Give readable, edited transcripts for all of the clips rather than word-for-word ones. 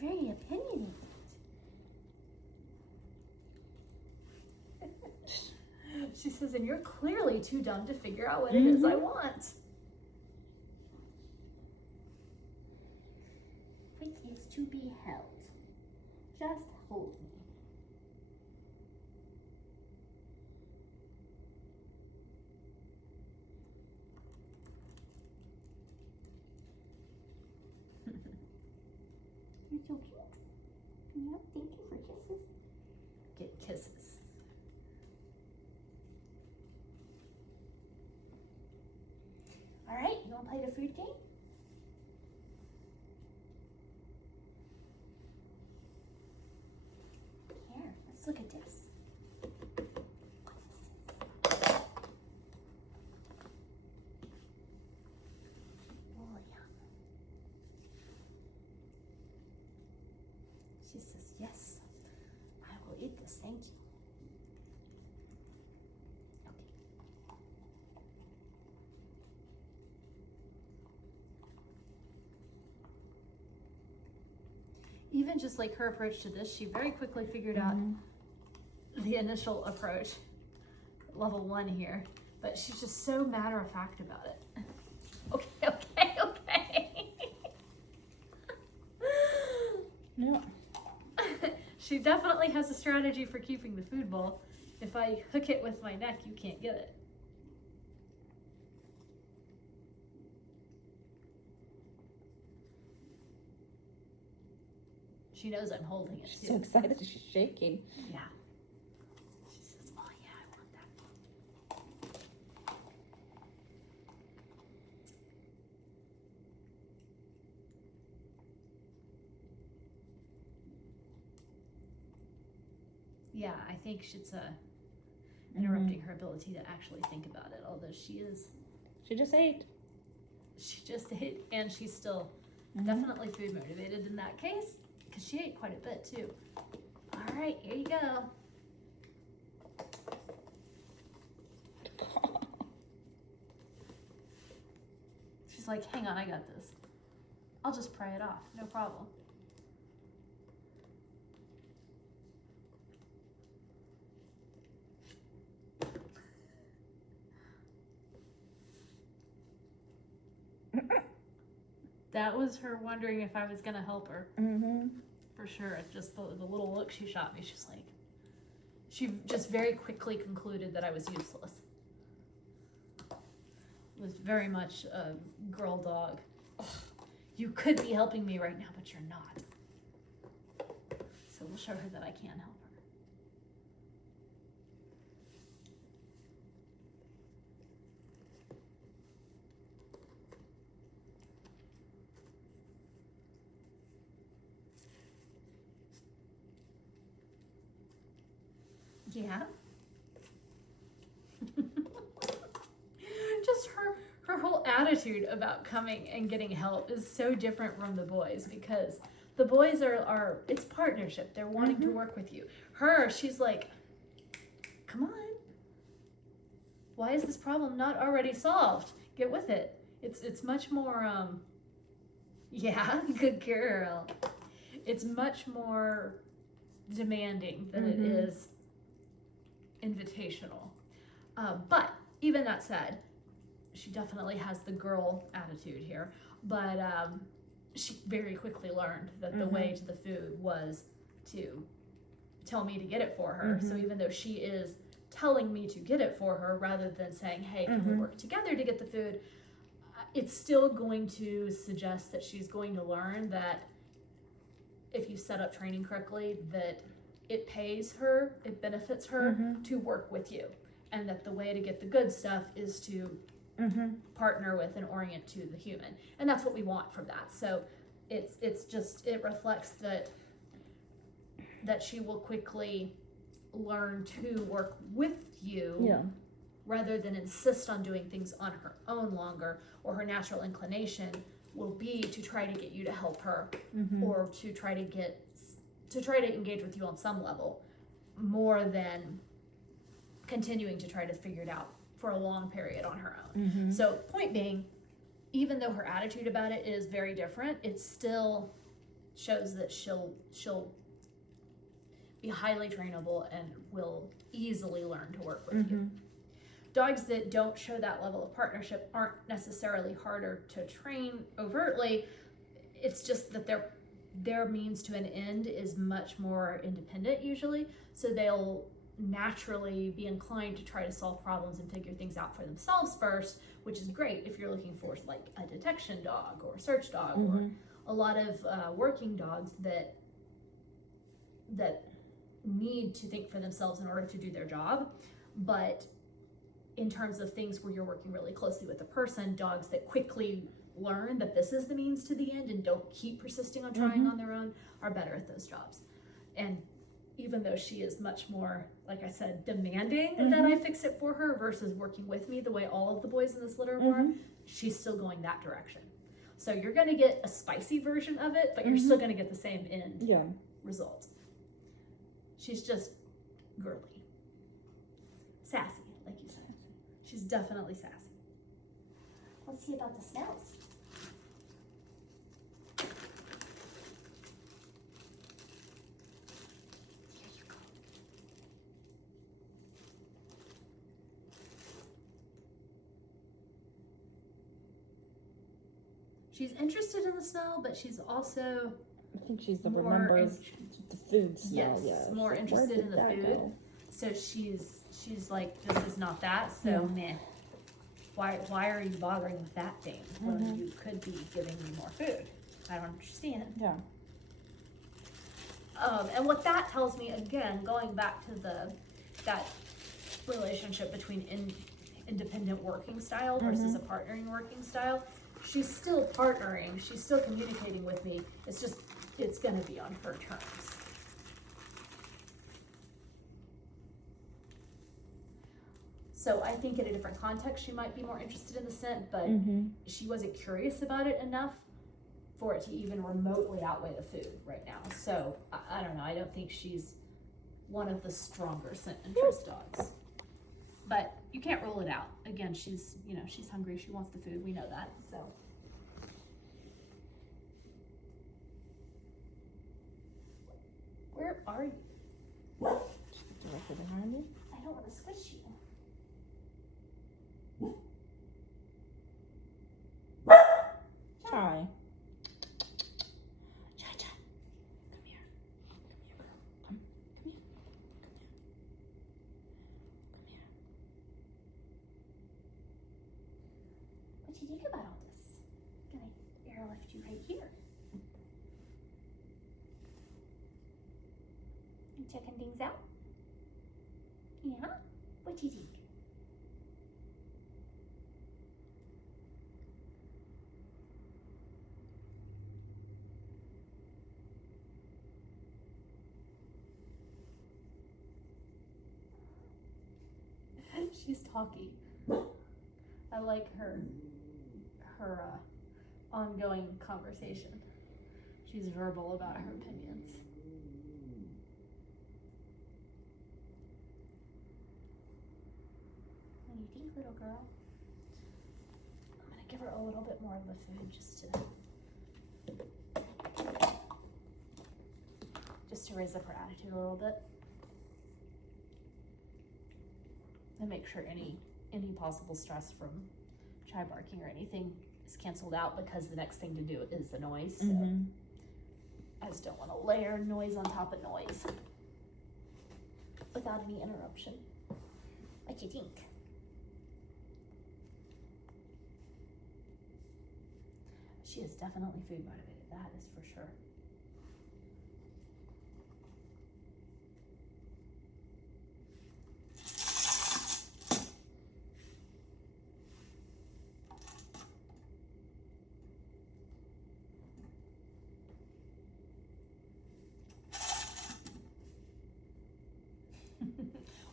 very opinionated. She says, and you're clearly too dumb to figure out what it is I want. Which is to be held. Just hold me. You're so cute. Yep, thank you for kisses. Get kisses. All right, you want to play the food game? Here, let's look at this. What's this? Oh, yum. She says, yes, I will eat this, thank you. Even just like her approach to this, she very quickly figured out the initial approach, level 1 here, but she's just so matter of fact about it. Okay. No. She definitely has a strategy for keeping the food bowl. If I hook it with my neck, you can't get it. She knows I'm holding it. She's so excited, she's shaking. Yeah. She says, oh yeah, I want that. Yeah, I think it's interrupting her ability to actually think about it, although she just ate. She just ate, and she's still definitely food motivated in that case. Because she ate quite a bit too. All right, here you go. She's like, hang on, I got this. I'll just pry it off, no problem. That was her wondering if I was gonna help her. For sure. Just the little look she shot me, she's like, she just very quickly concluded that I was useless. It was very much a girl dog. Ugh, you could be helping me right now, but you're not. So we'll show her that I can help her. Yeah. Just her whole attitude about coming and getting help is so different from the boys, because the boys are it's partnership. They're wanting to work with you. Her, she's like, come on. Why is this problem not already solved? Get with it. It's much more yeah, good girl. It's much more demanding than it is invitational. But even that said, she definitely has the girl attitude here. But she very quickly learned that the way to the food was to tell me to get it for her. So even though she is telling me to get it for her rather than saying, hey, can we work together to get the food, it's still going to suggest that she's going to learn that if you set up training correctly, that it pays her, it benefits her to work with you. And that the way to get the good stuff is to partner with and orient to the human. And that's what we want from that. So it's just, it reflects that she will quickly learn to work with you rather than insist on doing things on her own longer, or her natural inclination will be to try to get you to help her or to try to engage with you on some level, more than continuing to try to figure it out for a long period on her own. So point being, even though her attitude about it is very different, it's still, shows that she'll be highly trainable and will easily learn to work with you. Dogs that don't show that level of partnership aren't necessarily harder to train overtly. It's just that their means to an end is much more independent usually, so they'll naturally be inclined to try to solve problems and figure things out for themselves first, which is great if you're looking for like a detection dog or a search dog or a lot of working dogs that need to think for themselves in order to do their job. But in terms of things where you're working really closely with a person, dogs that quickly learn that this is the means to the end and don't keep persisting on trying on their own are better at those jobs. And even though she is much more, like I said, demanding that I fix it for her versus working with me the way all of the boys in this litter were, she's still going that direction. So you're going to get a spicy version of it, but you're still going to get the same end result. She's just girly. Sassy, like you said. She's definitely sassy. Let's see about the smells. Here you go. She's interested in the smell, but she's also I think she's the more remembers the food smell. yes, more Like, interested where in did the that food. go? So she's like, this is not that, so meh. Why are you bothering with that thing when you could be giving me more food? I don't understand. Yeah. And what that tells me, again, going back to that relationship between independent working style versus a partnering working style, she's still partnering, she's still communicating with me. It's just, it's gonna be on her terms. So I think in a different context, she might be more interested in the scent, but she wasn't curious about it enough for it to even remotely outweigh the food right now. So I don't know. I don't think she's one of the stronger scent interest dogs. But you can't rule it out. Again, she's hungry. She wants the food. We know that. So. Where are you? Directly behind you. I don't want to squish you. Chai. Chai. Come here. Come here, girl. Come here. Come here. What do you think about all this? I'm gonna airlift you right here. You checking things out? Yeah? What do you think? She's talky. I like her ongoing conversation. She's verbal about her opinions. What do you think, little girl? I'm gonna give her a little bit more of the food just to raise up her attitude a little bit. And make sure any possible stress from Chai barking or anything is canceled out, because the next thing to do is the noise. So I just don't want to layer noise on top of noise without any interruption. What do you think? She is definitely food motivated, that is for sure.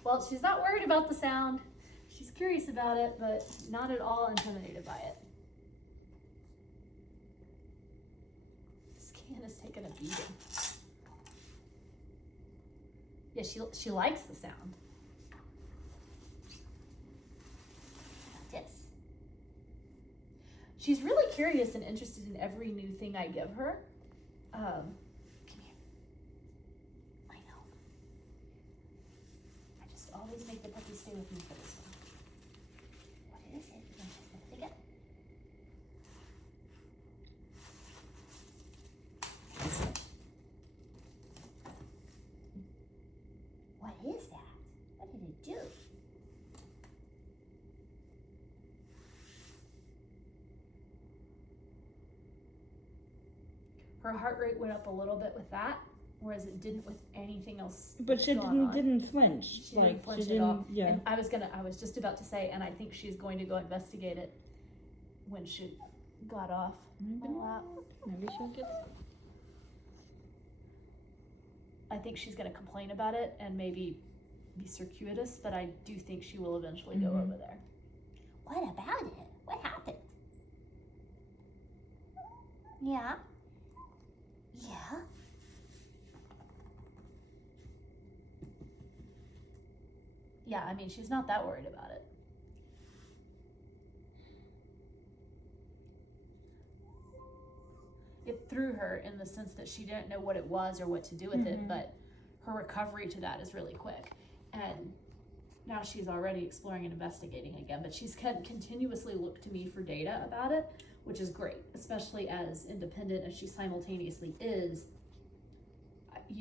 Well, she's not worried about the sound. She's curious about it, but not at all intimidated by it. Skin is taking a beating. Yeah, she likes the sound. Yes. She's really curious and interested in every new thing I give her. Come here. I know. I just always make the puppy stay with me for this one. What is it? You want to sniff it again? What is that? What did it do? Her heart rate went up a little bit with that, whereas it didn't with anything else. But she going on. didn't flinch. She didn't flinch she at all. didn't. Yeah. And I was just about to say, and I think she's going to go investigate it when she got off my lap. Maybe she'll get. I think she's going to complain about it and maybe be circuitous, but I do think she will eventually go over there. What about it? What happened? Yeah. Yeah. Yeah, I mean, she's not that worried about it. It threw her in the sense that she didn't know what it was or what to do with it, but her recovery to that is really quick. And now she's already exploring and investigating again, but she's continuously looked to me for data about it, which is great, especially as independent as she simultaneously is.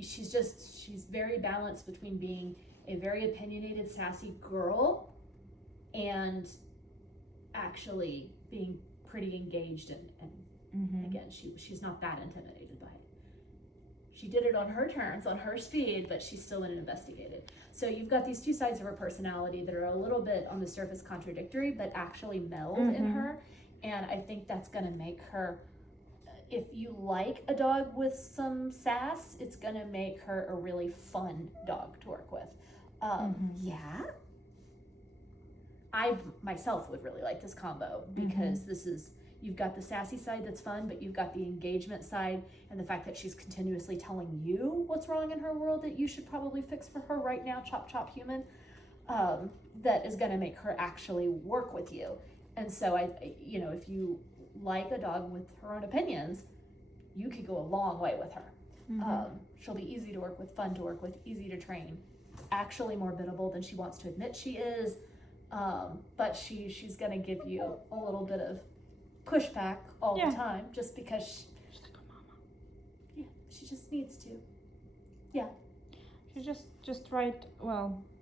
She's very balanced between being a very opinionated, sassy girl and actually being pretty engaged and again, she's not that intimidated by it. She did it on her terms, on her speed, but she still went and investigated. So you've got these two sides of her personality that are a little bit on the surface contradictory, but actually meld in her. And I think that's gonna make her, if you like a dog with some sass, it's gonna make her a really fun dog to work with. Yeah. I myself would really like this combo because this is, you've got the sassy side that's fun, but you've got the engagement side and the fact that she's continuously telling you what's wrong in her world that you should probably fix for her right now, chop chop human, that is gonna make her actually work with you. And so you know, if you like a dog with her own opinions, you could go a long way with her. She'll be easy to work with, fun to work with, easy to train, actually more biddable than she wants to admit she is. But she's gonna give you a little bit of pushback all the time just because She's like a mama. she just needs to. She's just right. Well,